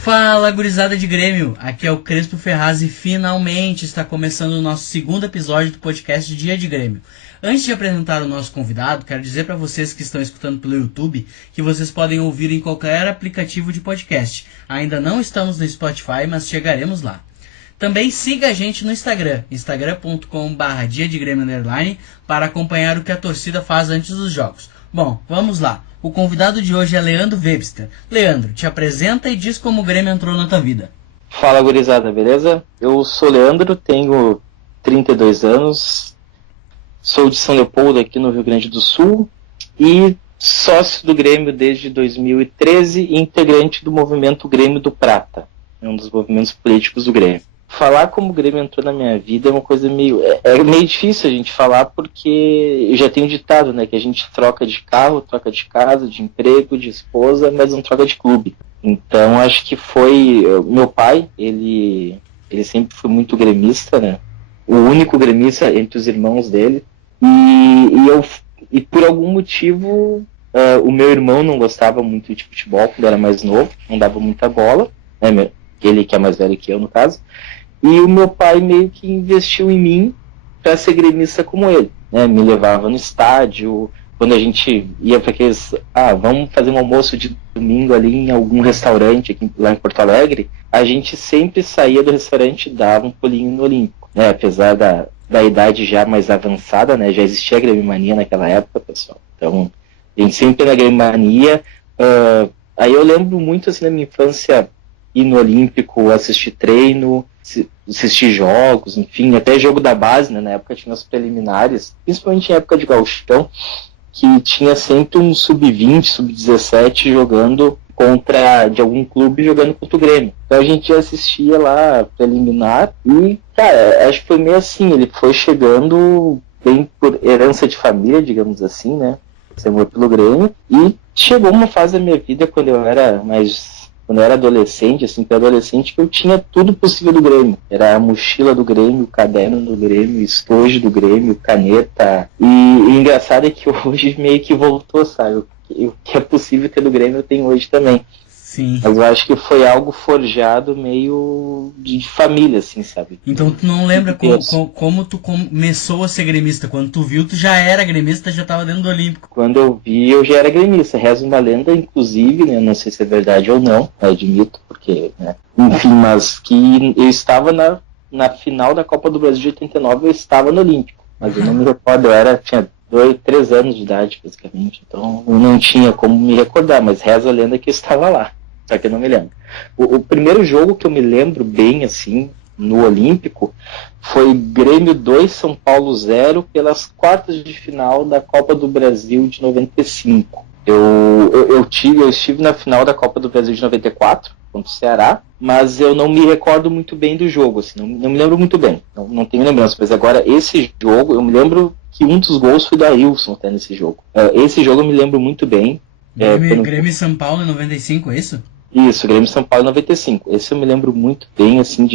Fala, gurizada de Grêmio! Aqui é o Crespo Ferraz e finalmente está começando o nosso segundo episódio do podcast Dia de Grêmio. Antes de apresentar o nosso convidado, quero dizer para vocês que estão escutando pelo YouTube que vocês podem ouvir em qualquer aplicativo de podcast. Ainda não estamos no Spotify, mas chegaremos lá. Também siga a gente no Instagram, instagram.com/diadegrêmio_, para acompanhar o que a torcida faz antes dos jogos. Bom, vamos lá. O convidado de hoje é Leandro Webster. Leandro, te apresenta e diz como o Grêmio entrou na tua vida. Fala, gurizada, beleza? Eu sou Leandro, tenho 32 anos, sou de São Leopoldo, aqui no Rio Grande do Sul, e sócio do Grêmio desde 2013 e integrante do movimento Grêmio do Prata, um dos movimentos políticos do Grêmio. Falar como o Grêmio entrou na minha vida é uma coisa meio... É meio difícil a gente falar porque eu já tenho ditado, né? Que a gente troca de carro, troca de casa, de emprego, de esposa, mas não troca de clube. Então acho que foi... Meu pai, ele sempre foi muito gremista, né? O único gremista entre os irmãos dele. E por algum motivo, o meu irmão não gostava muito de futebol quando era mais novo, não dava muita bola, né? Ele que é mais velho que eu, no caso. E o meu pai meio que investiu em mim para ser gremista como ele, né? Me levava no estádio, quando a gente ia para aqueles... vamos fazer um almoço de domingo ali em algum restaurante aqui, lá em Porto Alegre, a gente sempre saía do restaurante e dava um pulinho no Olímpico, né? Apesar da idade já mais avançada, né? Já existia a Grêmio-mania naquela época, pessoal. Então, a gente sempre na Grêmio-mania. Aí eu lembro muito, assim, na minha infância, ir no Olímpico, assistir treino, assistir jogos, enfim, até jogo da base, né? Na época tinha os preliminares, principalmente em época de gauchão, que tinha sempre um sub-20, sub-17 jogando de algum clube jogando contra o Grêmio. Então a gente já assistia lá preliminar e, cara, acho que foi meio assim, ele foi chegando bem por herança de família, digamos assim, né? Você foi pelo Grêmio, e chegou uma fase da minha vida quando eu era adolescente, assim, pré-adolescente, que eu tinha tudo possível do Grêmio. Era a mochila do Grêmio, o caderno do Grêmio, estojo do Grêmio, caneta. E engraçado é que hoje meio que voltou, sabe? O que é possível ter do Grêmio eu tenho hoje também. Sim. Mas eu acho que foi algo forjado meio de família, assim, sabe? Então tu não lembra como tu começou a ser gremista? Quando tu viu, tu já era gremista, já estava dentro do Olímpico. Quando eu vi, eu já era gremista. Reza uma lenda, inclusive, né? Não sei se é verdade ou não, admito, porque, né? Enfim, mas que eu estava na final da Copa do Brasil de 89, eu estava no Olímpico. Mas eu não me recordo, tinha 3 anos de idade, basicamente. Então eu não tinha como me recordar, mas reza a lenda que eu estava lá. Só que eu não me lembro. O primeiro jogo que eu me lembro bem, assim, no Olímpico, foi Grêmio 2, São Paulo 0, pelas quartas de final da Copa do Brasil de 95. Eu estive na final da Copa do Brasil de 94, contra o Ceará, mas eu não me recordo muito bem do jogo, assim, não me lembro muito bem, não tenho lembrança, mas agora esse jogo, eu me lembro que um dos gols foi do Ailson até nesse jogo. Esse jogo eu me lembro muito bem. Grêmio e São Paulo em 95, é isso? Isso, Grêmio São Paulo 95. Esse eu me lembro muito bem, assim,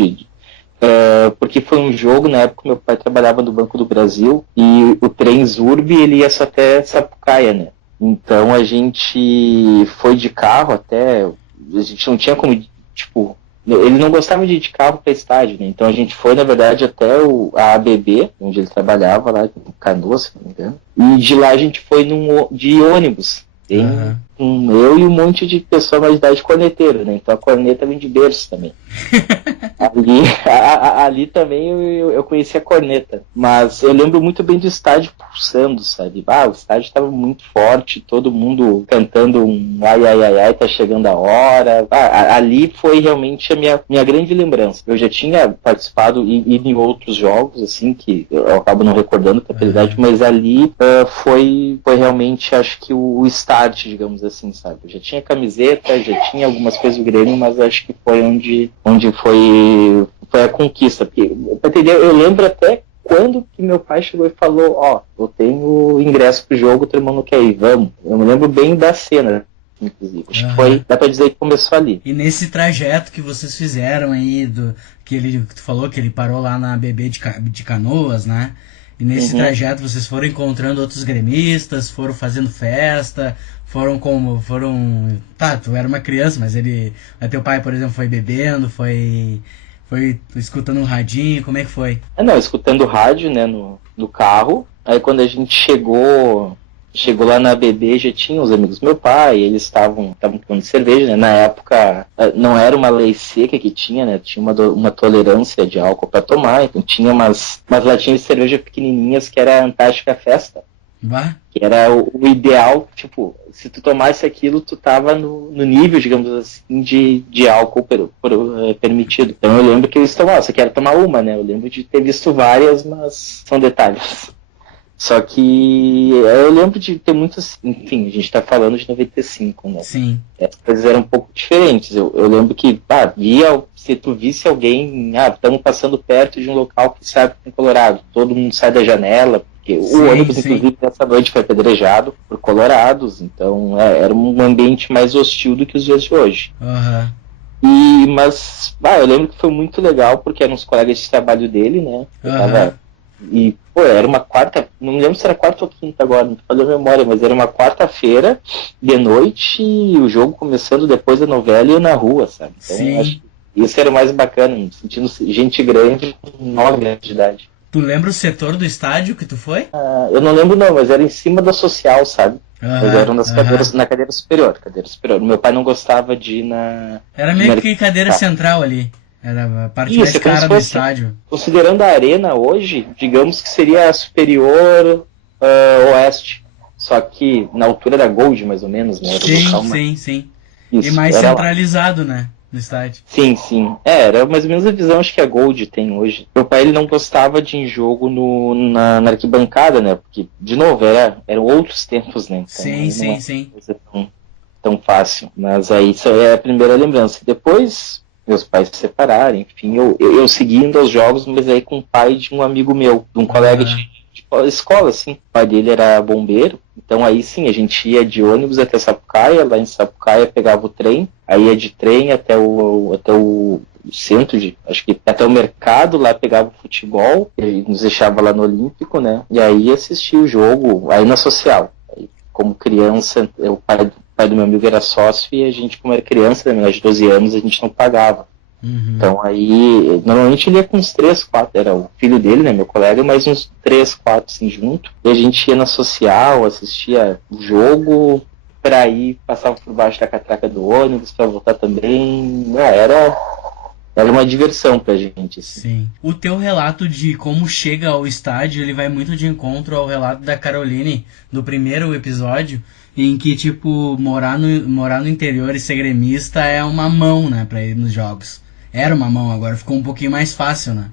porque foi um jogo, na época meu pai trabalhava no Banco do Brasil e o trem Zurb, ele ia só até Sapucaia, né? Então a gente foi de carro até... A gente não tinha como, tipo... Ele não gostava de ir de carro para estádio, né? Então a gente foi, na verdade, até a ABB, onde ele trabalhava, lá em Canoas, se não me engano. E de lá a gente foi de ônibus. Eu e um monte de pessoa mais de idade corneteiro, né? Então a corneta vem de berço também. Ali também eu conheci a corneta. Mas eu lembro muito bem do estádio pulsando, sabe? O estádio estava muito forte, todo mundo cantando um ai, ai, ai, ai, tá chegando a hora. Ali foi realmente a minha grande lembrança. Eu já tinha participado e em outros jogos, assim, que eu acabo não recordando com a realidade, mas ali foi realmente, acho que o start, digamos assim, sabe? Eu já tinha camiseta, já tinha algumas coisas do Grêmio, mas acho que foi onde foi a conquista. Porque, pra entender, eu lembro até quando que meu pai chegou e falou, eu tenho ingresso pro jogo, teu irmão não quer ir, vamos. Eu me lembro bem da cena, inclusive. Acho que foi, dá pra dizer que começou ali. E nesse trajeto que vocês fizeram aí, que tu falou que ele parou lá na BB de Canoas, né? E nesse trajeto vocês foram encontrando outros gremistas, foram fazendo festa, Tá, tu era uma criança, mas teu pai, por exemplo, foi bebendo, foi escutando um radinho, como é que foi? Não, escutando rádio, né, no carro. Aí quando a gente chegou lá na BB, já tinha os amigos do meu pai, eles estavam tomando cerveja, né? Na época não era uma lei seca que tinha, né? Tinha uma tolerância de álcool para tomar, então tinha umas latinhas de cerveja pequenininhas que era a Antártica Festa. Bah. Que era o ideal, tipo, se tu tomasse aquilo, tu tava no nível, digamos assim, de álcool permitido. Então eu lembro que eles tomavam, você quer tomar uma, né? Eu lembro de ter visto várias, mas são detalhes. Só que eu lembro de ter muitas. Enfim, a gente tá falando de 95, né? Sim. As coisas eram um pouco diferentes. Eu lembro que, se tu visse alguém, estamos passando perto de um local que sai com Colorado, todo mundo sai da janela, porque o ônibus, inclusive, dessa noite foi apedrejado por colorados, então era um ambiente mais hostil do que os dias de hoje. Mas eu lembro que foi muito legal, porque eram os colegas de trabalho dele, né? E, era uma quarta, não me lembro se era quarta ou quinta agora, não falei a memória, mas era uma quarta-feira de noite e o jogo começando depois da novela e eu na rua, sabe? Então, acho que isso era o mais bacana, sentindo gente grande com 9 anos de idade. Tu lembra o setor do estádio que tu foi? Eu não lembro não, mas era em cima da social, sabe? Mas eram nas cadeiras, na cadeira superior. Meu pai não gostava de ir na... Era meio que cadeira central ali. Era a parte mais cara do estádio. Considerando a arena hoje, digamos que seria a superior oeste. Só que na altura da Gold, mais ou menos, né? Sim. Isso, e mais centralizado, lá, né? No estádio. Sim. Era mais ou menos a visão acho que a Gold tem hoje. Meu pai ele não gostava de ir em jogo na arquibancada, né? Porque, de novo, eram outros tempos, né? Então, sim. Coisa tão fácil. Mas aí isso é a primeira lembrança. Depois meus pais se separaram, enfim, eu seguindo aos jogos, mas aí com o pai de um amigo meu, de um colega de escola, assim. O pai dele era bombeiro, então aí sim, a gente ia de ônibus até Sapucaia, lá em Sapucaia pegava o trem, aí ia de trem até o centro, acho que até o mercado, lá pegava o futebol, e nos deixava lá no Olímpico, né, e aí assistia o jogo, aí na social. Aí, como criança, o pai do meu amigo era sócio e a gente, como era criança, menor de 12 anos, a gente não pagava. Então aí, normalmente ele ia com uns 3, 4, era o filho dele, né, meu colega, mais uns 3, 4 assim junto, e a gente ia na social, assistia o jogo, pra ir, passava por baixo da catraca do ônibus pra voltar também, era uma diversão pra gente. Assim. Sim. O teu relato de como chega ao estádio, ele vai muito de encontro ao relato da Caroline, do primeiro episódio, em que, tipo, morar no interior e ser gremista é uma mão, né, pra ir nos jogos. Era uma mão, agora ficou um pouquinho mais fácil, né?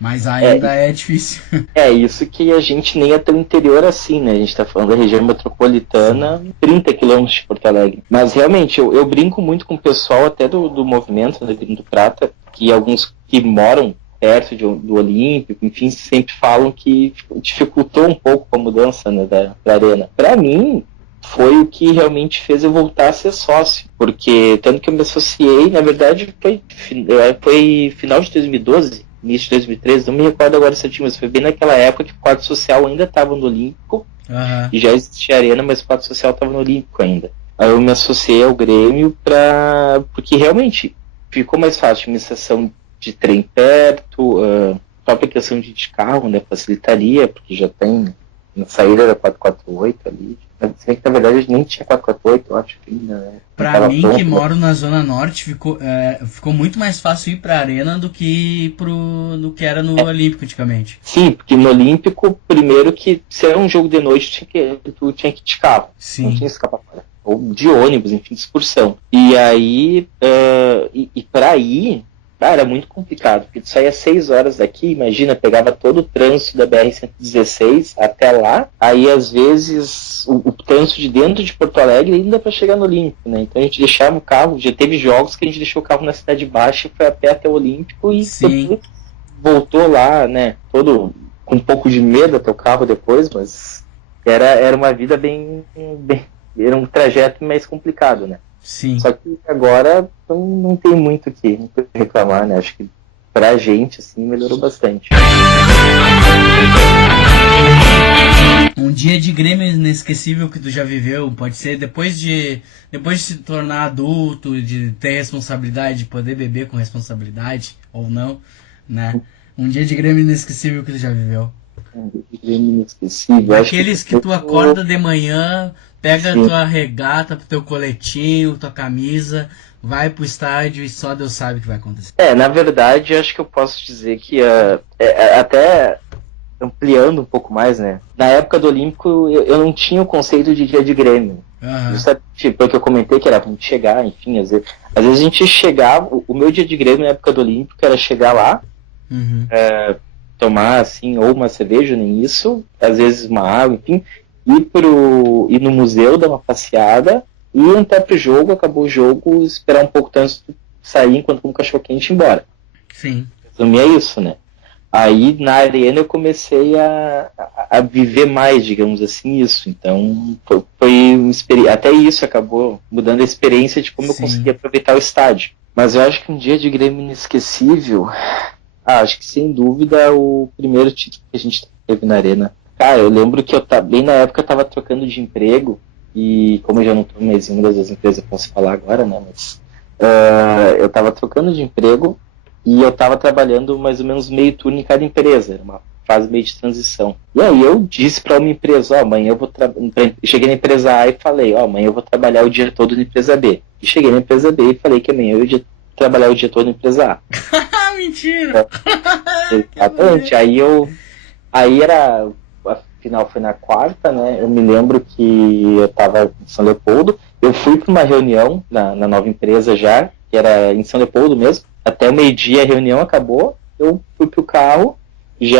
Mas ainda é difícil. Isso que a gente nem é tão interior assim, né? A gente tá falando da região metropolitana, 30 quilômetros de Porto Alegre. Mas realmente, eu brinco muito com o pessoal até do movimento do Grêmio do Prata, que alguns que moram perto do Olímpico, enfim, sempre falam que dificultou um pouco a mudança, né, da arena. Pra mim, foi o que realmente fez eu voltar a ser sócio, porque tanto que eu me associei, na verdade foi final de 2012, início de 2013, não me recordo agora certinho, mas foi bem naquela época que o quadro social ainda estava no Olímpico, e já existia arena, mas o quadro social estava no Olímpico ainda. Aí eu me associei ao Grêmio porque realmente ficou mais fácil, administração de trem perto, a própria questão de carro, né, facilitaria, porque já tem na saída da 448 ali. Se bem que na verdade a gente nem tinha 448, eu acho que ainda, né? Pra mim, pronto, que moro na Zona Norte, ficou muito mais fácil ir pra Arena do que era no Olímpico antigamente. Sim, porque no Olímpico, primeiro que se era um jogo de noite, tu tinha que ir de carro. Sim. Não tinha que escapar fora. Ou de ônibus, enfim, de excursão. E aí, pra ir, era muito complicado, porque tu saía às 6 horas daqui, imagina, pegava todo o trânsito da BR-116 até lá, aí às vezes o trânsito de dentro de Porto Alegre ainda para chegar no Olímpico, né? Então a gente deixava o carro, já teve jogos que a gente deixou o carro na Cidade Baixa e foi a pé até o Olímpico e voltou lá, né? Todo com um pouco de medo até o carro depois, mas era uma vida bem era um trajeto mais complicado, né? Sim. Só que agora não tem muito o que reclamar, né? Acho que pra gente, assim, melhorou bastante. Um dia de Grêmio inesquecível que tu já viveu, pode ser depois de se tornar adulto, de ter responsabilidade, de poder beber com responsabilidade, ou não, né? Um dia de Grêmio inesquecível que tu já viveu. Um dia de Grêmio inesquecível. Aqueles que tu acorda de manhã, pega a tua regata, teu coletinho, tua camisa, vai pro estádio e só Deus sabe o que vai acontecer. Na verdade, acho que eu posso dizer que até ampliando um pouco mais, né? Na época do Olímpico, eu não tinha o conceito de dia de Grêmio. Justamente porque eu comentei que era pra gente chegar, enfim, às vezes a gente chegava, o meu dia de Grêmio na época do Olímpico era chegar lá, tomar, assim, ou uma cerveja, nem isso, às vezes uma água, enfim, ir no museu, dar uma passeada, e entrar pro jogo, acabou o jogo, esperar um pouco tanto sair enquanto com o cachorro quente ir embora. Sim. Resumir é isso, né? Aí na arena eu comecei a viver mais, digamos assim, isso. Então até isso acabou mudando a experiência de como eu consegui aproveitar o estádio. Mas eu acho que um dia de Grêmio inesquecível, acho que sem dúvida o primeiro título que a gente teve na arena. Cara, eu lembro que bem na época eu tava trocando de emprego, e como eu já não estou mais em uma das empresas, eu posso falar agora, né? Mas eu tava trocando de emprego, e eu estava trabalhando mais ou menos meio turno em cada empresa, era uma fase meio de transição. E aí eu disse para uma empresa, amanhã eu vou cheguei na empresa A e falei, amanhã eu vou trabalhar o dia todo na empresa B. E cheguei na empresa B e falei que amanhã eu ia trabalhar o dia todo na empresa A. Mentira! Exatamente. Aí era, a final foi na quarta, né? Eu me lembro que eu estava em São Leopoldo, eu fui para uma reunião na nova empresa já, que era em São Leopoldo mesmo. Até o meio-dia a reunião acabou, eu fui pro carro, já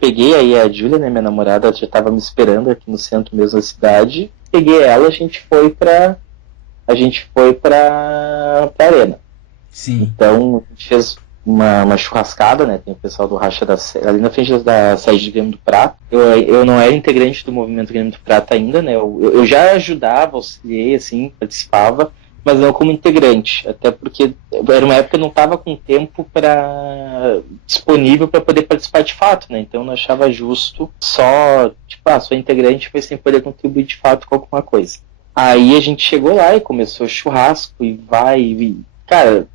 peguei aí a Júlia, né, minha namorada, ela já estava me esperando aqui no centro mesmo da cidade. Peguei ela, a gente foi pra arena. Sim. Então a gente fez uma churrascada, né, tem o pessoal do Racha ali na frente da sede de Grêmio do Prata. Eu não era integrante do movimento Grêmio do Prata ainda, né, eu já ajudava, auxiliei, assim, participava, mas não como integrante, até porque era uma época que eu não estava com tempo disponível para poder participar de fato, né? Então eu não achava justo só, sou integrante, mas sem poder contribuir de fato com alguma coisa. Aí a gente chegou lá e começou churrasco cara,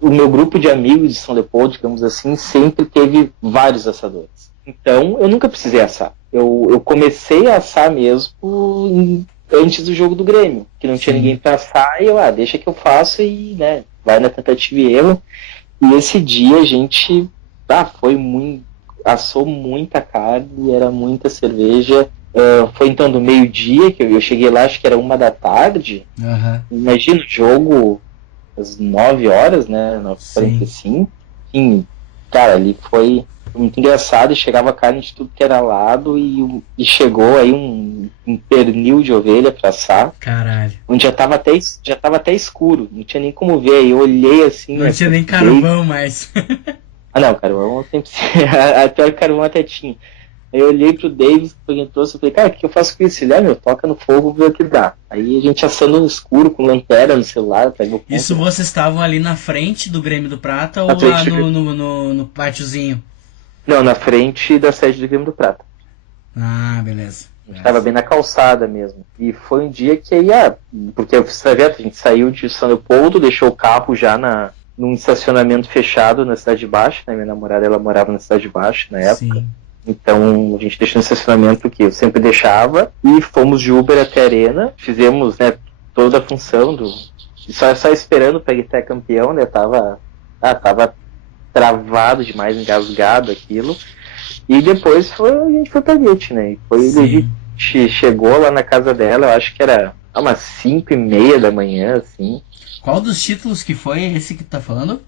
o meu grupo de amigos de São Leopoldo, digamos assim, sempre teve vários assadores. Então eu nunca precisei assar. Eu comecei a assar mesmo antes do jogo do Grêmio, que não tinha ninguém para assar, e deixa que eu faço e, né, vai na tentativa e erro. E esse dia a gente assou muita carne, era muita cerveja. Foi então do meio-dia que eu cheguei lá, acho que era 1h da tarde. Imagina o jogo às 9 horas, né, 9h45. Sim, cara, ali foi muito engraçado, e chegava carne de tudo que era lado, e chegou aí um pernil de ovelha pra assar. Caralho. Onde já tava até escuro, não tinha nem como ver, aí eu olhei assim... Não tinha nem carvão mais. Não, carvão eu sempre... Até o carvão até tinha. Aí eu olhei pro Davis, ele trouxe, eu falei, cara, o que eu faço com isso? Ele, toca no fogo, vê o que dá. Aí a gente assando no escuro, com lanterna no celular, pegou... Isso vocês estavam ali na frente do Grêmio do Prata ou lá no pátiozinho? Não, na frente da sede do Grêmio do Prata. Ah, beleza. A gente estava bem na calçada mesmo. E foi um dia que porque a gente saiu de São Leopoldo, deixou o carro já num estacionamento fechado na Cidade Baixa, né? Minha namorada, ela morava na Cidade Baixa na época. Sim. Então a gente deixou no estacionamento que eu sempre deixava, e fomos de Uber até a arena, fizemos, né, toda a função só esperando para ele ser campeão, né? Tava travado demais, engasgado aquilo. E depois a gente foi pra Guete, né? A gente chegou lá na casa dela, eu acho que era umas 5h30 da manhã, assim. Qual dos títulos que foi esse que tu tá falando?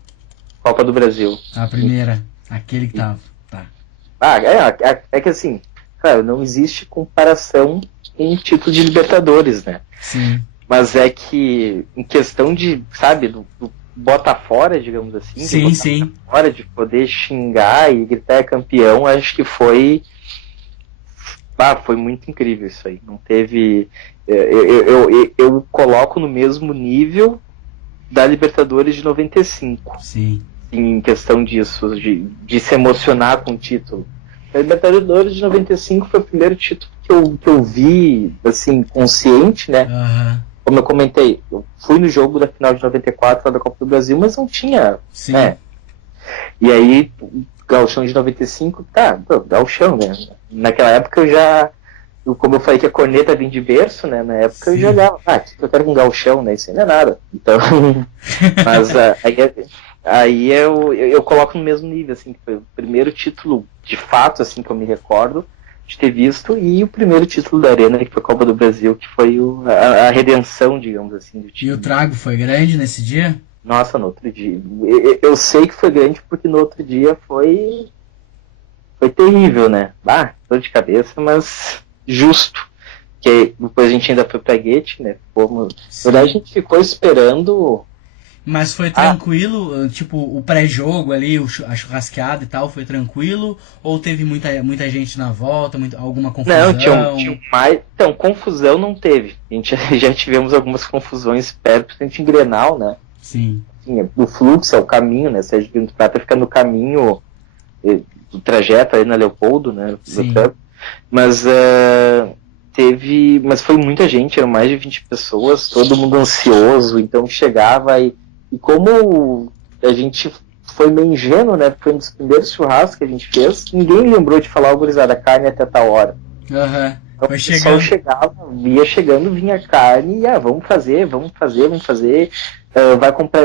Copa do Brasil. A primeira, aquele que tava. Tá. É que assim, cara, não existe comparação em título de Libertadores, né? Sim. Mas é que, em questão de, sabe, do bota fora, digamos assim, sim. Fora de poder xingar e gritar campeão, acho que foi muito incrível isso aí. Não teve, eu coloco no mesmo nível da Libertadores de 95. Sim. Em questão disso, de se emocionar com o título. A Libertadores de 95 foi o primeiro título que eu vi, assim, consciente, né? Aham. Como eu comentei, eu fui no jogo da final de 94 lá da Copa do Brasil, mas não tinha, Sim. né? E aí, o Gauchão de 95, Gauchão, né? Naquela época como eu falei que a corneta vinha de berço, né? Na época eu já olhava, eu quero um Gauchão, né? Isso aí não é nada. Então, mas aí eu coloco no mesmo nível, assim, que foi o primeiro título, de fato, assim, que eu me recordo de ter visto, e o primeiro título da Arena, que foi a Copa do Brasil, que foi a redenção, digamos assim, do time. E o trago foi grande nesse dia? Nossa, no outro dia. Eu sei que foi grande porque no outro dia foi terrível, né? Dor de cabeça, mas justo. Que depois a gente ainda foi pra Guete, né? Na verdade, a gente ficou esperando. Mas foi tranquilo? Tipo, o pré-jogo ali, a churrasqueada e tal, foi tranquilo? Ou teve muita gente na volta, alguma confusão? Não, tinha mais. Então, confusão não teve. A gente já tivemos algumas confusões perto, principalmente em Grenal, né? Sim. O fluxo é o caminho, né? Sérgio Guilherme Prata fica no caminho do trajeto aí na Leopoldo, né? Sim. Mas mas foi muita gente, eram mais de 20 pessoas, todo mundo ansioso, então chegava e como a gente foi meio ingênuo, né? Foi um dos primeiros churrascos que a gente fez, ninguém lembrou de falar, gurizada, carne até tal hora. Aham. Então, Foi o pessoal chegando. ia chegando, vinha carne, e vamos fazer.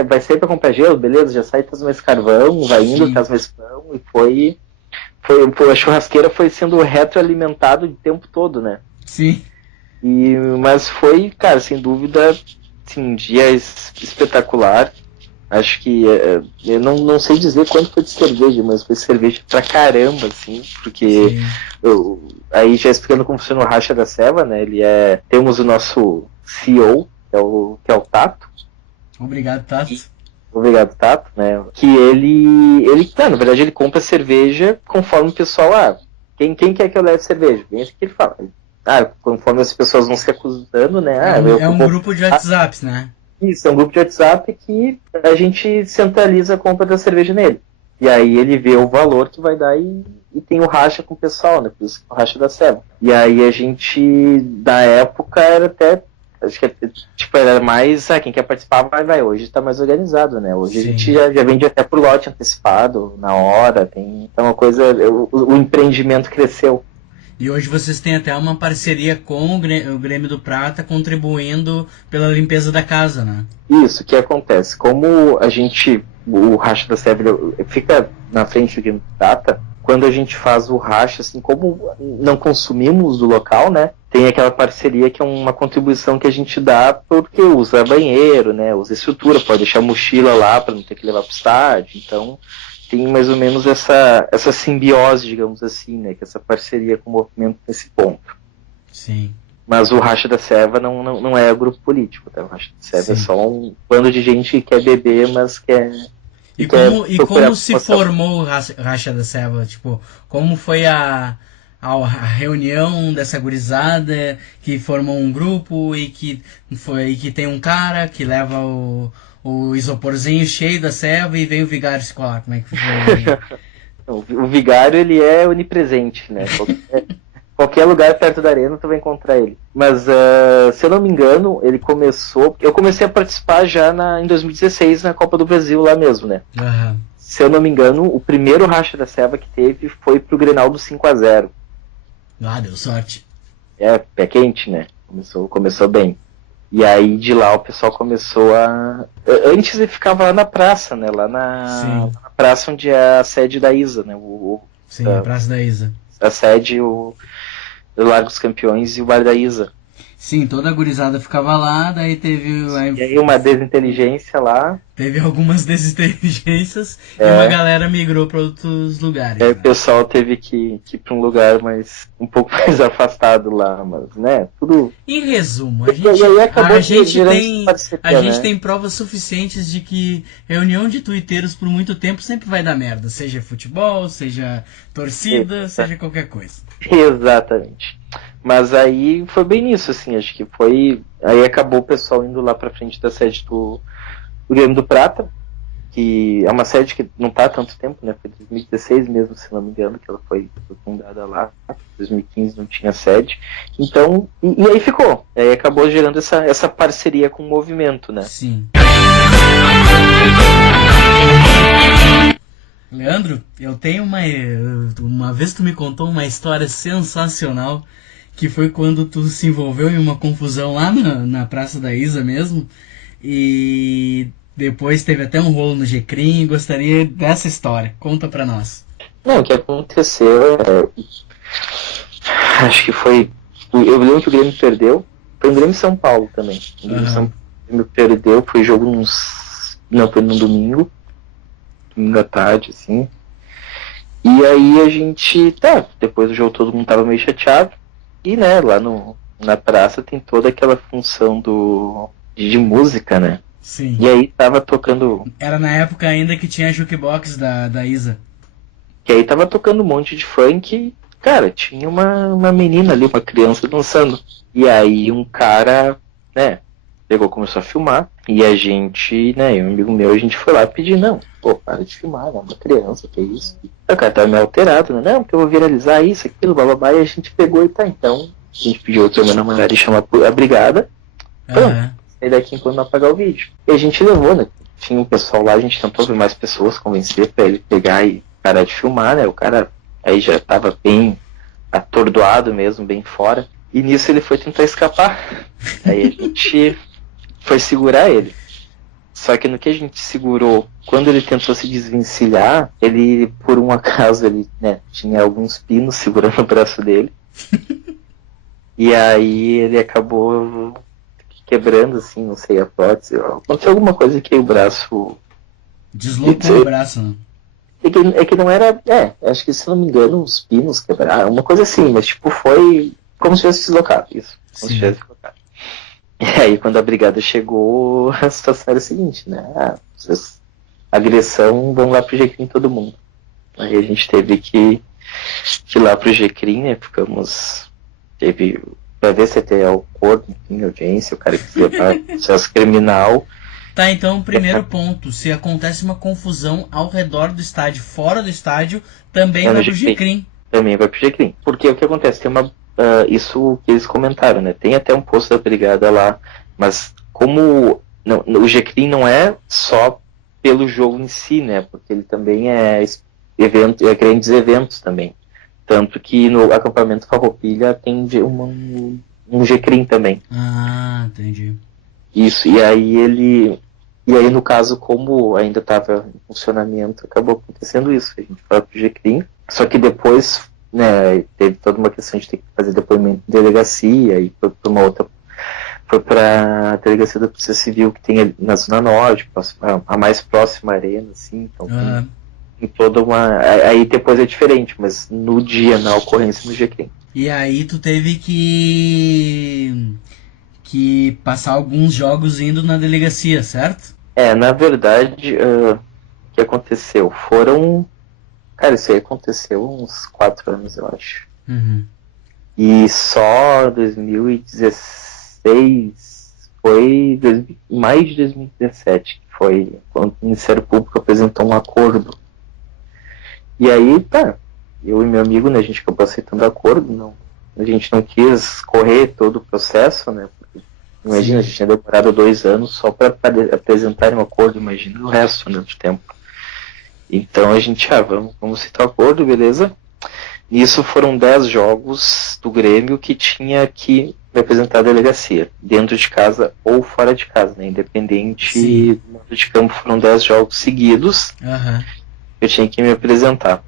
Vai sair pra comprar gelo, beleza, já sai, traz mais carvão, vai indo, Sim. traz mais pão, e foi a churrasqueira foi sendo retroalimentado o tempo todo, né? Sim. Mas foi, cara, sem dúvida, assim, um dia espetacular. Acho que eu não sei dizer quanto foi de cerveja, mas foi cerveja pra caramba, assim, porque aí já explicando como funciona o Racha da Ceva, né? Temos o nosso CEO, que é o Tato. Obrigado, Tato. Obrigado, Tato, né? Que ele na verdade, ele compra cerveja conforme o pessoal, quem quer que eu leve cerveja? Bem assim que ele fala. Conforme as pessoas vão se acusando, né? É um grupo de WhatsApp, né? Isso, é um grupo de WhatsApp que a gente centraliza a compra da cerveja nele. E aí ele vê o valor que vai dar e tem o racha com o pessoal, né? Por isso que o racha da Ceva. E aí a gente, na época, era até. Acho que era mais. Quem quer participar vai. Hoje está mais organizado, né? Hoje a gente já vende até por lote antecipado, na hora. Tem uma coisa. O empreendimento cresceu. E hoje vocês têm até uma parceria com o Grêmio do Prata, contribuindo pela limpeza da casa, né? Isso, o que acontece? Como o racha da Ceva fica na frente do Grêmio do Prata, quando a gente faz o racha, assim, como não consumimos do local, né? Tem aquela parceria que é uma contribuição que a gente dá porque usa banheiro, né? Usa estrutura, pode deixar mochila lá para não ter que levar pro estádio. Então, tem mais ou menos essa simbiose, digamos assim, né? Que essa parceria com o movimento nesse ponto. Sim. Mas o Racha da Ceva não é grupo político, tá? O Racha da Ceva é só um bando de gente que quer beber, mas quer... E como se formou o Racha da Ceva? Tipo, como foi a reunião dessa gurizada que formou um grupo e que tem um cara que leva o isoporzinho cheio da Ceva e vem o vigário se colar? Como é que foi? O vigário, ele é onipresente, né? Qualquer lugar perto da arena tu vai encontrar ele. Mas, se eu não me engano, ele começou... Eu comecei a participar já em 2016 na Copa do Brasil lá mesmo, né? Uhum. Se eu não me engano, o primeiro racha da Ceva que teve foi pro Grenal do 5-0. Deu sorte. Pé quente, né? Começou bem. E aí de lá o pessoal começou a... Antes ele ficava lá na praça, né? Lá na praça onde é a sede da ISA, né? A praça da ISA. A sede, o Largo dos Campeões e o Bar da ISA. Sim, toda a gurizada ficava lá, daí teve... E aí uma desinteligência lá. Teve algumas desinteligências e uma galera migrou para outros lugares. Aí o pessoal teve que ir para um lugar um pouco mais afastado lá, mas, né, tudo... Em resumo, a gente tem provas suficientes de que reunião de tuiteiros por muito tempo sempre vai dar merda, seja futebol, seja torcida, seja qualquer coisa. Exatamente. Mas aí foi bem nisso, assim, acho que foi... Aí acabou o pessoal indo lá pra frente da sede do Grêmio do Prata. que é uma série que não tá há tanto tempo, né? Foi 2016 mesmo, se não me engano, que ela foi fundada lá. 2015 não tinha sede. Então, e aí ficou. Aí acabou gerando essa parceria com o movimento, né? Sim. Leandro, eu tenho uma vez tu me contou uma história sensacional, que foi quando tu se envolveu em uma confusão lá na Praça da Isa mesmo, e depois teve até um rolo no G-Crim. Gostaria dessa história. Conta pra nós. Não, o que aconteceu acho que foi... Eu lembro que o Grêmio perdeu. Foi um Grêmio São Paulo também. O Grêmio perdeu, foi jogo foi no domingo à tarde, assim. E aí a gente... depois do jogo todo mundo tava meio chateado. E, né, lá na praça tem toda aquela função de música, né? Sim. E aí tava tocando... Era na época ainda que tinha a jukebox da Isa. Que aí tava tocando um monte de funk e, cara, tinha uma menina ali, uma criança dançando. E aí um cara, né, começou a filmar. E a gente, né, eu e um amigo meu, a gente foi lá pedir, não, para de filmar, né, uma criança, que é isso? O cara tava meio alterado, né, não, porque eu vou viralizar isso, aquilo, blá, e a gente pegou então, a gente pediu outra minha namorada e chamar a brigada. Pronto, sair daqui enquanto não apagar o vídeo. E a gente levou, né, tinha um pessoal lá, a gente tentou ver mais pessoas, convencer pra ele pegar e parar de filmar, né, o cara aí já tava bem atordoado mesmo, bem fora. E nisso ele foi tentar escapar. Aí a gente foi segurar ele. Só que no que a gente segurou, quando ele tentou se desvencilhar, ele, por um acaso, ele, né, tinha alguns pinos segurando o braço dele. E aí ele acabou quebrando, assim, não sei, a prótese. Aconteceu alguma coisa que o braço... Deslocou o braço, né? É que não era... acho que, se não me engano, os pinos quebraram, uma coisa assim, mas tipo, foi como se tivesse deslocado, isso. Como se tivesse deslocado. E aí, quando a brigada chegou, a situação era a seguinte, né? Agressão, vão lá pro G-Crim todo mundo. Aí a gente teve que ir lá pro G-Crim, né? Teve... Pra ver se tem acordo, enfim, audiência, o cara que levar processo criminal. Tá, então, primeiro ponto. Se acontece uma confusão ao redor do estádio, fora do estádio, também vai pro G-Crim. Também vai pro G-Crim. Porque o que acontece? Tem uma... isso que eles comentaram, né? Tem até um posto da brigada lá, mas como o G-Crim não é só pelo jogo em si, né? Porque ele também é grandes eventos também. Tanto que no acampamento Farroupilha tem um G-Crim também. Ah, entendi. Isso, e aí no caso, como ainda estava em funcionamento, acabou acontecendo isso. A gente foi pro G-Crim, só que depois, né, teve toda uma questão de ter que fazer depoimento em delegacia, e foi para a delegacia da Polícia Civil que tem ali na Zona Norte, a mais próxima arena, assim, então tem toda uma... Aí depois é diferente, mas no dia, na ocorrência, no G-Crim. E aí tu teve que passar alguns jogos indo na delegacia, certo? Na verdade, o que aconteceu? Cara, isso aí aconteceu uns 4 anos, eu acho. Uhum. E só 2016 foi mais de 2017, que foi quando o Ministério Público apresentou um acordo. E aí, eu e meu amigo, né, a gente acabou aceitando o acordo, a gente não quis correr todo o processo, né, porque, imagina, a gente tinha demorado 2 anos só para apresentar um acordo, imagina o resto, né, do tempo. Então a gente, vamos citar o acordo, beleza? Nisso foram 10 jogos do Grêmio que tinha que representar a delegacia, dentro de casa ou fora de casa, né? Independente do mando de campo, foram 10 jogos seguidos. Eu tinha que me apresentar.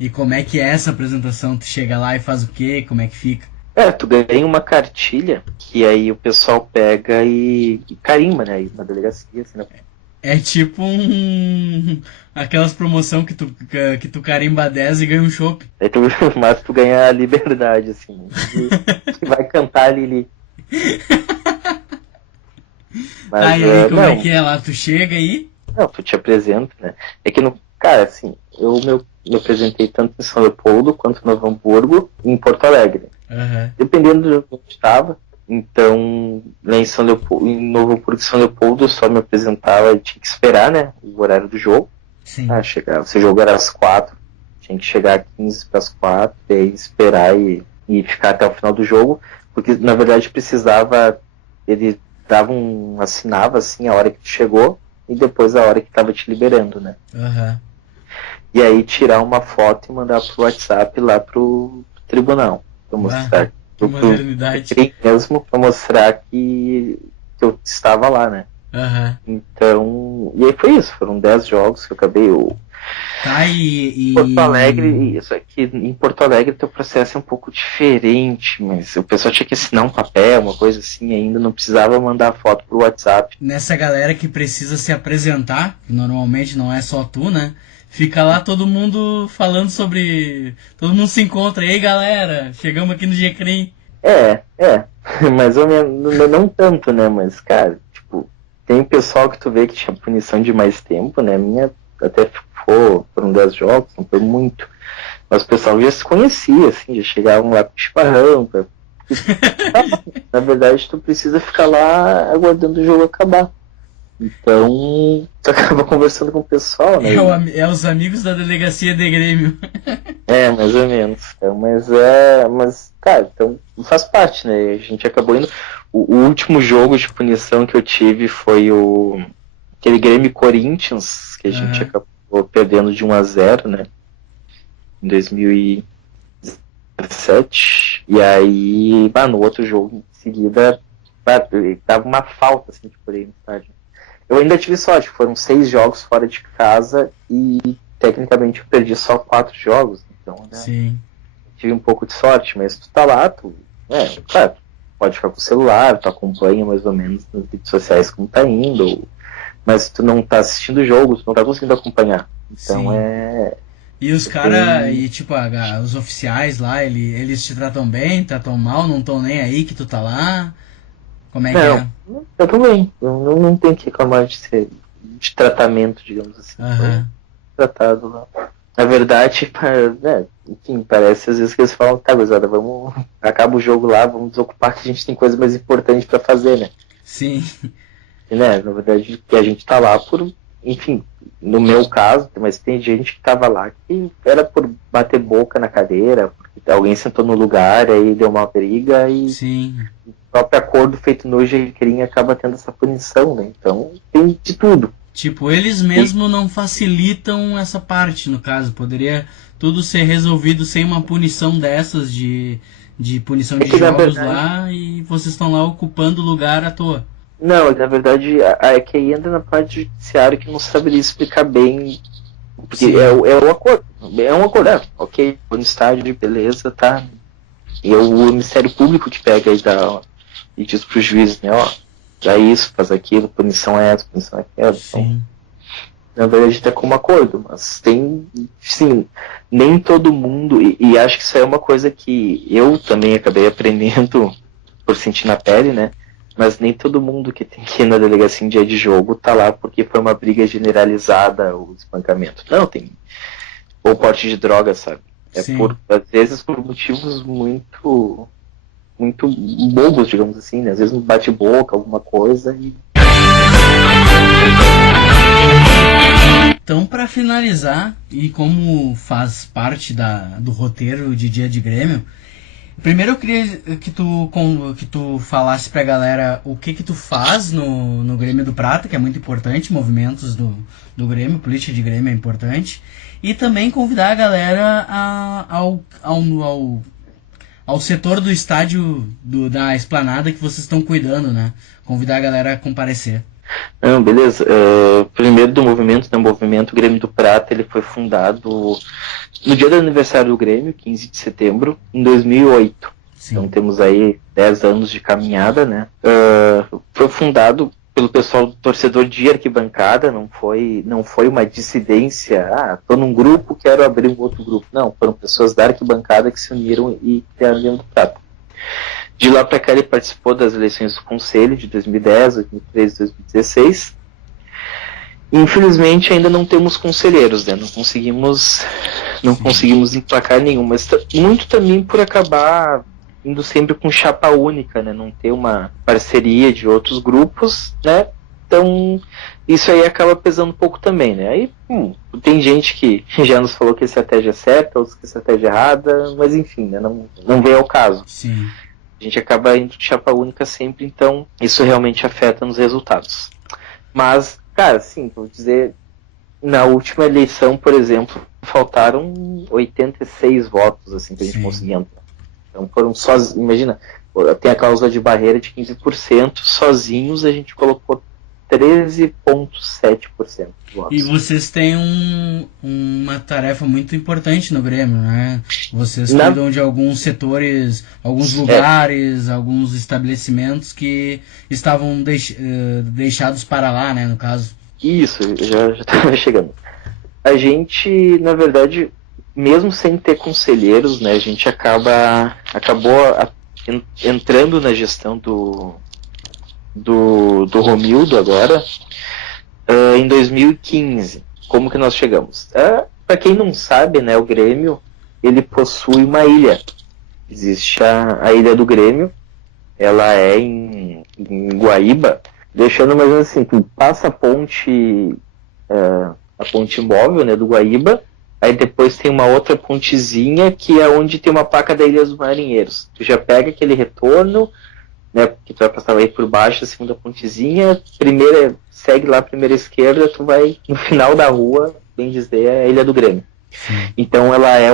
E como é que é essa apresentação? Tu chega lá e faz o quê? Como é que fica? Tu ganha uma cartilha que aí o pessoal pega e carimba, né? Aí na delegacia, assim, né? É tipo aquelas promoção que tu carimba 10 e ganha um chopp. Mas tu ganha a liberdade, assim. Tu vai cantar ali. Mas, aí como é que é lá? Tu chega aí? Não, tu te apresenta, né? É que, cara, assim, eu me apresentei tanto em São Leopoldo, quanto em Novo Hamburgo e em Porto Alegre. Dependendo de onde estava, Então, lá em São Leopoldo, em Novo Hamburgo, São Leopoldo, eu só me apresentava e tinha que esperar, né, o horário do jogo. Sim. Chegar, se o jogo era às 4, tinha que chegar às 15 para as 4, e aí esperar e ficar até o final do jogo, porque na verdade precisava, ele assinava assim a hora que tu chegou e depois a hora que estava te liberando, né? Uhum. E aí tirar uma foto e mandar pro WhatsApp lá pro tribunal, para mostrar que modernidade. Mesmo para mostrar que eu estava lá, né? Uhum. Então, e aí foi isso, foram 10 jogos que eu acabei. Porto Alegre, isso aqui, em Porto Alegre teu processo é um pouco diferente, mas o pessoal tinha que assinar um papel, uma coisa assim, ainda não precisava mandar foto pro WhatsApp. Nessa galera que precisa se apresentar, que normalmente não é só tu, né? Fica lá todo mundo falando sobre... Todo mundo se encontra. E aí, galera, chegamos aqui no GCRIM. Mais ou menos, não tanto, né? Mas, cara, tipo, tem pessoal que tu vê que tinha punição de mais tempo, né? Minha até foram 10 jogos, não foi muito. Mas o pessoal já se conhecia, assim, já chegavam lá com chimarrão. Na verdade, tu precisa ficar lá aguardando o jogo acabar. Então, tu acaba conversando com o pessoal, né? É os amigos da delegacia de Grêmio. Mais ou menos. Mas, cara, então faz parte, né? A gente acabou indo. O último jogo de punição que eu tive foi aquele Grêmio Corinthians, que a gente acabou perdendo de 1-0, né? Em 2017. E aí, no outro jogo em seguida, dava uma falta, assim, tipo, aí no estádio. Eu ainda tive sorte, foram 6 jogos fora de casa e tecnicamente eu perdi só 4 jogos, então, né? Sim. Tive um pouco de sorte, mas tu tá lá, claro, pode ficar com o celular, tu acompanha mais ou menos nas redes sociais como tá indo, mas tu não tá assistindo o jogo, tu não tá conseguindo acompanhar. Então Sim. E os caras, os oficiais lá, eles te tratam bem, tratam mal, não estão nem aí que tu tá lá? Como é que é? Eu também. Eu não tenho que reclamar de tratamento, digamos assim. Tratado lá. Na verdade, né, enfim, parece às vezes que eles falam, tá, gurizada, acaba o jogo lá, vamos desocupar que a gente tem coisa mais importante pra fazer, né? Sim. E, né, na verdade, que a gente tá lá por, enfim, no meu caso, mas tem gente que tava lá que era por bater boca na cadeira, porque alguém sentou no lugar, aí deu uma briga e... Sim. O próprio acordo feito no GCRIM acaba tendo essa punição, né? Então tem de tudo. Tipo, eles mesmo não facilitam essa parte, no caso. Poderia tudo ser resolvido sem uma punição dessas de punição de jogos lá e vocês estão lá ocupando o lugar à toa. Não, na verdade, é que aí entra na parte judiciária que não saberia explicar bem. Porque é um acordo. É um acordo. Ok, vou no estádio, beleza, tá. E é o Ministério Público que pega e diz pro juiz, né, dá isso, faz aquilo, punição é essa, punição é aquela. Então, na verdade tá como acordo, mas tem, sim, nem todo mundo, e acho que isso é uma coisa que eu também acabei aprendendo por sentir na pele, né, mas nem todo mundo que tem que ir na delegacia em dia de jogo tá lá porque foi uma briga generalizada, o espancamento. Não, tem, ou porte de droga, sabe? Às vezes por motivos muito bobos, digamos assim, né? Às vezes um bate-boca, alguma coisa e... Então, para finalizar, e como faz parte do roteiro de Dia de Grêmio, primeiro eu queria que tu falasse pra galera o que tu faz no Grêmio do Prata, que é muito importante, movimentos do Grêmio, política de Grêmio é importante, e também convidar a galera ao setor do estádio da Esplanada que vocês estão cuidando, né? Convidar a galera a comparecer. Não, beleza. Primeiro do movimento, né? O movimento Grêmio do Prata, ele foi fundado no dia do aniversário do Grêmio, 15 de setembro, em 2008. Sim. Então temos aí 10 anos de caminhada, né? Foi fundado pelo pessoal do torcedor de arquibancada, não foi uma dissidência, tô num grupo, quero abrir um outro grupo. Não, foram pessoas da arquibancada que se uniram e criaram o Grêmio do Prata. De lá para cá ele participou das eleições do Conselho de 2010, 2013 e 2016. Infelizmente ainda não temos conselheiros, né? Não conseguimos emplacar nenhum, mas muito também por acabar, indo sempre com chapa única, né? Não ter uma parceria de outros grupos, né? Então, isso aí acaba pesando um pouco também, né? Aí, tem gente que já nos falou que a estratégia é certa, outros que a estratégia é errada, mas enfim, né? Não vem ao caso. Sim. A gente acaba indo de chapa única sempre, então isso realmente afeta nos resultados. Mas, cara, sim, vou dizer, na última eleição, por exemplo, faltaram 86 votos, assim, pra gente conseguir entrar. Então foram sozinhos, imagina, tem a cláusula de barreira de 15%, sozinhos a gente colocou 13,7% de votos. E vocês têm uma tarefa muito importante no Grêmio, né? Vocês cuidam de alguns setores, alguns lugares, alguns estabelecimentos que estavam deixados para lá, né, no caso. Isso, já estava chegando. A gente, na verdade, mesmo sem ter conselheiros, né, a gente acabou entrando na gestão do Romildo agora, em 2015. Como que nós chegamos? Para quem não sabe, né, o Grêmio, ele possui uma ilha. Existe a Ilha do Grêmio, ela é em Guaíba, deixando mais ou menos assim, tu passa a ponte móvel, né, do Guaíba, aí depois tem uma outra pontezinha que é onde tem uma placa da Ilha dos Marinheiros. Tu já pega aquele retorno, né, porque tu vai passar aí por baixo, a segunda pontezinha, segue lá a primeira esquerda, tu vai no final da rua, bem dizer, é a Ilha do Grêmio. Então ela é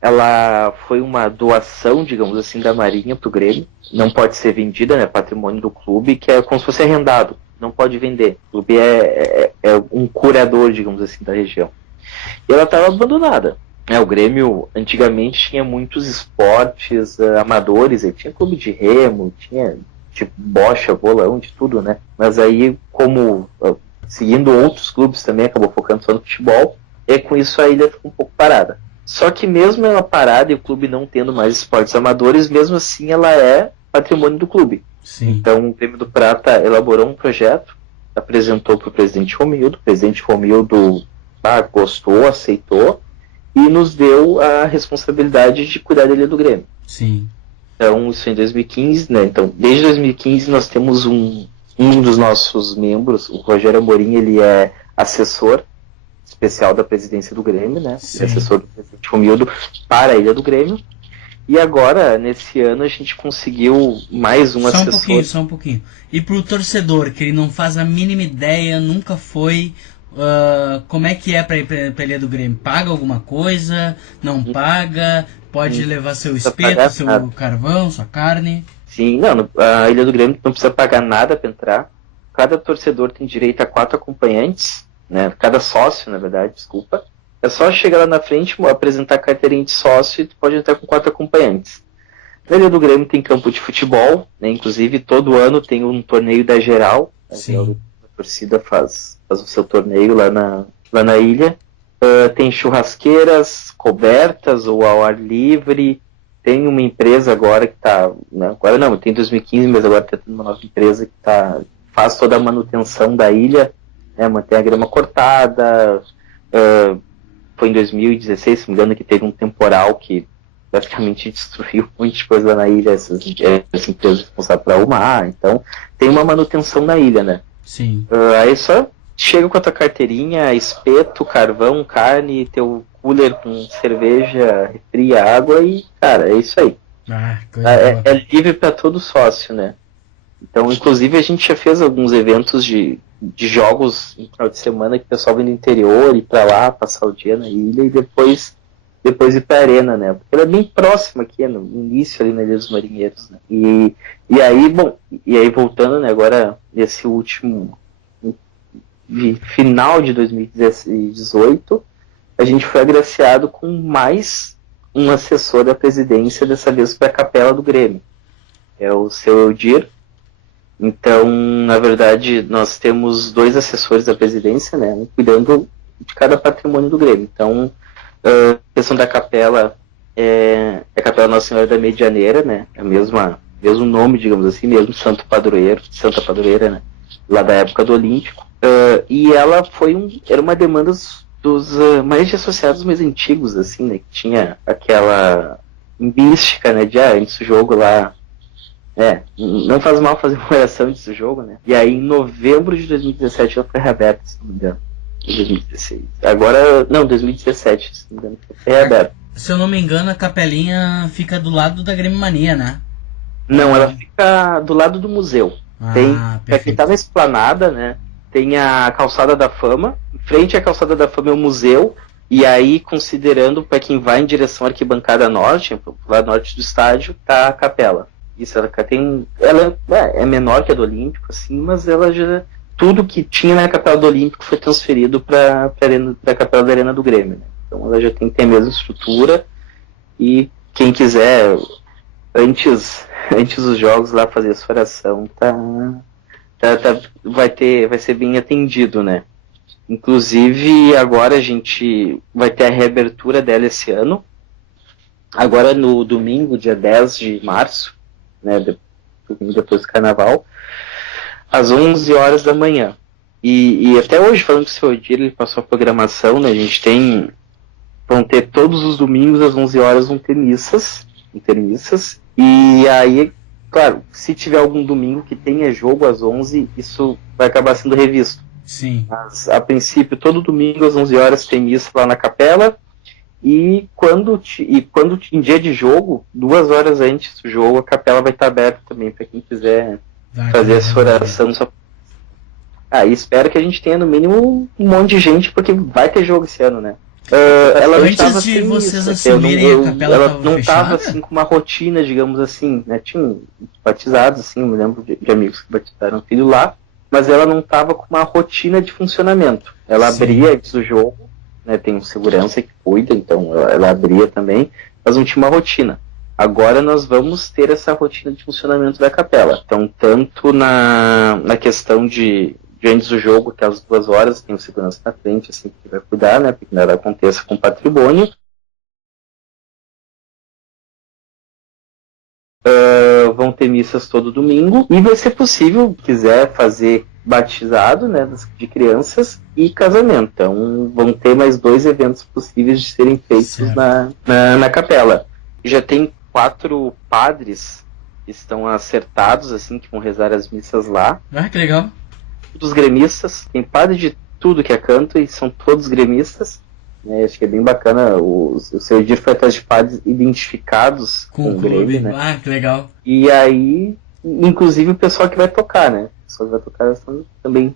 ela foi uma doação, digamos assim, da Marinha pro Grêmio. Não pode ser vendida, né, patrimônio do clube, que é como se fosse arrendado, não pode vender. O clube é um curador, digamos assim, da região. E ela estava abandonada. O Grêmio antigamente tinha muitos esportes amadores, ele tinha clube de remo, tinha tipo bocha, bolão, de tudo, né? Mas aí, como seguindo outros clubes também, acabou focando só no futebol, e com isso a ilha ficou um pouco parada. Só que mesmo ela parada e o clube não tendo mais esportes amadores, mesmo assim ela é patrimônio do clube. Sim. Então o Grêmio do Prata elaborou um projeto, apresentou para o presidente Romildo, o presidente Romildo gostou, aceitou, e nos deu a responsabilidade de cuidar da Ilha do Grêmio. Sim. Então, isso em 2015, né? Então, desde 2015 nós temos um dos nossos membros, o Rogério Amorim, ele é assessor especial da presidência do Grêmio, né? Ele é assessor do presidente Romildo para a Ilha do Grêmio. E agora, nesse ano, a gente conseguiu mais um assessor. Só um pouquinho. E pro torcedor, que ele não faz a mínima ideia, nunca foi... como é que é para ir pra Ilha do Grêmio? Paga alguma coisa? Não paga? Pode levar seu espeto, seu carvão, sua carne? Sim, não, a Ilha do Grêmio não precisa pagar nada para entrar. Cada torcedor tem direito a 4 acompanhantes, né? Cada sócio, na verdade, desculpa. É só chegar lá na frente, apresentar a carteirinha de sócio e tu pode entrar com 4 acompanhantes. Na Ilha do Grêmio tem campo de futebol, né? Inclusive todo ano tem um torneio da geral. Sim. A torcida faz o seu torneio lá na ilha. Tem churrasqueiras cobertas ou ao ar livre. Tem uma empresa agora que está... Né, agora não, tem 2015, mas agora está tendo uma nova empresa que faz toda a manutenção da ilha, né, mantém a grama cortada. Foi em 2016, se não me engano, que teve um temporal que basicamente destruiu um monte de coisa lá na ilha, essas empresas responsáveis por arrumar. Então, tem uma manutenção na ilha, né? Sim. Aí só chega com a tua carteirinha, espeto, carvão, carne, teu cooler com cerveja, refri, água e, cara, é isso aí. É livre para todo sócio, né? Então, inclusive, a gente já fez alguns eventos de jogos no final de semana que o pessoal vem do interior, ir para lá, passar o dia na ilha e depois ir para a arena, né? Porque ela é bem próxima aqui, no início ali na Ilha dos Marinheiros, né? E aí voltando, né, agora nesse último final de 2018, a gente foi agraciado com mais um assessor da presidência, dessa vez para a capela do Grêmio. É o seu Eudir. Então, na verdade, nós temos 2 assessores da presidência, né, um cuidando de cada patrimônio do Grêmio. Então, a questão da capela é a Capela Nossa Senhora da Medianeira, né, é o mesmo nome, digamos assim, mesmo Santa Padroeira, né, lá da época do Olímpico. E ela era uma demanda dos mais de associados mais antigos, assim, né, que tinha aquela mística, né, de antes do jogo lá. Não faz mal fazer uma oração antes do jogo, né? E aí em novembro de 2017 ela foi reaberta, se não me engano. 2016. Agora, não, 2017, se não me engano, foi reaberta. Se eu não me engano, a capelinha fica do lado da Grêmio Mania, né? Não, ela fica do lado do museu. Pra quem tá na esplanada, né? Tem a Calçada da Fama. Em frente à Calçada da Fama é o museu. E aí, considerando para quem vai em direção à arquibancada norte, pro lado norte do estádio, tá a capela. Isso, ela é menor que a do Olímpico, assim, mas ela já... Tudo que tinha na capela do Olímpico foi transferido para a capela da Arena do Grêmio, né? Então ela já tem a mesma estrutura. E quem quiser, antes dos jogos lá fazer a sua oração, vai ser bem atendido, né? Inclusive, agora a gente vai ter a reabertura dela esse ano. Agora no domingo, dia 10 de março, né, depois do Carnaval, às 11 horas da manhã. E até hoje, falando com o seu Edir, ele passou a programação, né, a gente vão ter todos os domingos às 11 horas vão ter missas, e aí, claro, se tiver algum domingo que tenha jogo às 11, isso vai acabar sendo revisto. Sim. Mas, a princípio, todo domingo às 11 horas tem missa lá na capela, e quando em dia de jogo, 2 horas antes do jogo, a capela vai estar aberta também, para quem quiser fazer a sua oração. E espero que a gente tenha no mínimo um monte de gente, porque vai ter jogo esse ano, né? Ela Antes de vocês assumirem a capela, ela não fechada? estava assim com uma rotina, digamos assim, né? Tinha batizados, assim, eu me lembro de amigos que batizaram filho lá, mas ela não estava com uma rotina de funcionamento. Ela abria antes do jogo, né? Tem um segurança que cuida, então ela abria também, mas não tinha uma rotina. Agora nós vamos ter essa rotina de funcionamento da capela. Então, tanto na questão de antes do jogo, que às 2 horas tem o segurança na frente, assim, que vai cuidar, né, para que nada aconteça com o patrimônio. Vão ter missas todo domingo, e vai ser possível, quiser fazer batizado, né, de crianças e casamento. Então, vão ter mais 2 eventos possíveis de serem feitos na capela. Já tem 4 padres que estão acertados, assim, que vão rezar as missas lá. Que legal. Dos gremistas, tem padre de tudo que é canto e são todos gremistas, né? Acho que é bem bacana. O seu Edir foi atrás de padres identificados com o Grêmio, né? Que legal. E aí, inclusive o pessoal que vai tocar, né? O pessoal que vai tocar também.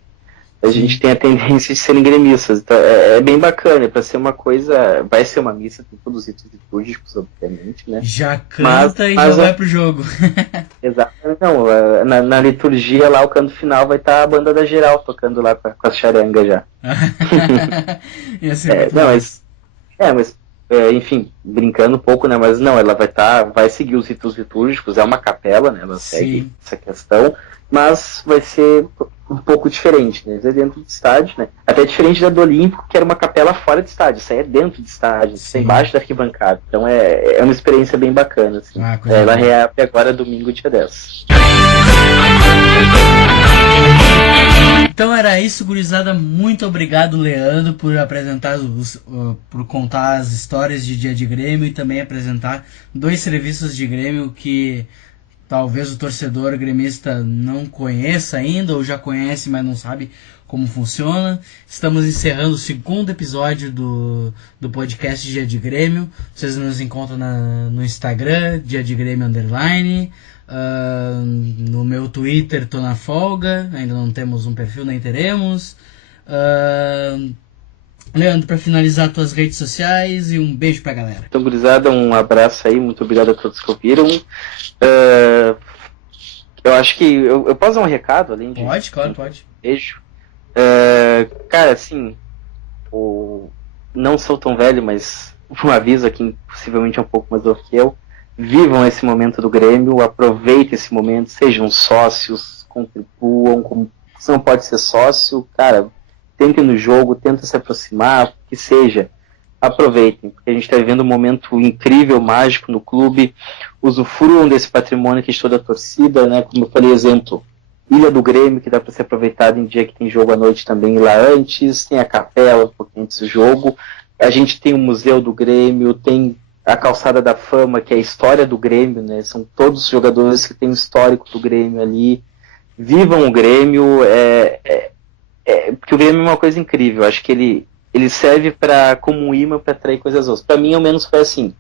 A gente tem a tendência de serem gremistas, então é bem bacana, para ser uma coisa, vai ser uma missa, tem todos os ritos litúrgicos, obviamente, né? Já canta e já vai pro jogo. Exatamente, não, na liturgia lá, o canto final vai estar a banda da Geral tocando lá com as charangas já. Enfim, brincando um pouco, né, mas não, ela vai seguir os ritos litúrgicos, é uma capela, né, ela segue essa questão, mas vai ser um pouco diferente, né? Isso é dentro do estádio, né? Até diferente da do Olímpico, que era uma capela fora de estádio. Isso aí é dentro do estádio, isso é embaixo da arquibancada. Então é uma experiência bem bacana, assim. Ela reabre agora domingo, dia 10. Então era isso, gurizada. Muito obrigado, Leandro, por apresentar por contar as histórias de Dia de Grêmio e também apresentar 2 serviços de Grêmio que talvez o torcedor gremista não conheça ainda, ou já conhece, mas não sabe como funciona. Estamos encerrando o 2º episódio do podcast Dia de Grêmio. Vocês nos encontram no Instagram, Dia de Grêmio _. No meu Twitter tô na folga, ainda não temos um perfil, nem teremos. Leandro, para finalizar tuas redes sociais e um beijo pra galera. Então, gurizada, um abraço aí, muito obrigado a todos que ouviram. Eu acho que eu posso dar um recado além de... Pode, claro, pode. Beijo. Cara, assim, não sou tão velho, mas um aviso aqui, possivelmente é um pouco mais do que eu. Vivam esse momento do Grêmio, aproveitem esse momento, sejam sócios, contribuam, como você não pode ser sócio, cara, tentem no jogo, tentem se aproximar, que seja, aproveitem, porque a gente está vivendo um momento incrível, mágico no clube, usufruam desse patrimônio que é toda a torcida, né, como eu falei, exemplo, Ilha do Grêmio, que dá para ser aproveitado em dia que tem jogo à noite também lá antes, tem a capela um pouquinho antes do jogo, a gente tem o Museu do Grêmio, tem a Calçada da Fama, que é a história do Grêmio, né? São todos jogadores que têm o histórico do Grêmio ali. Vivam o Grêmio, porque o Grêmio é uma coisa incrível. Acho que ele serve como um imã para atrair coisas outras. Para mim, ao menos, foi assim.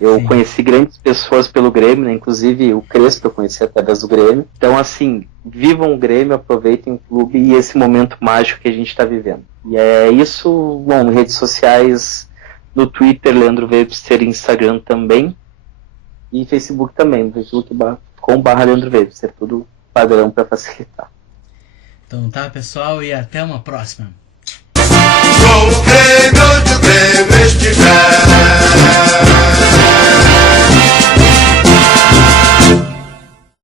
Eu Sim. conheci grandes pessoas pelo Grêmio, né? Inclusive o Crespo eu conheci através do Grêmio. Então, assim, vivam o Grêmio, aproveitem o clube e esse momento mágico que a gente está vivendo. E é isso, bom, redes sociais, no Twitter, Leandro Webster, Instagram também, e Facebook também, facebook.com/, Leandro Webster, tudo padrão para facilitar. Então tá, pessoal, e até uma próxima. Sou o Grêmio, este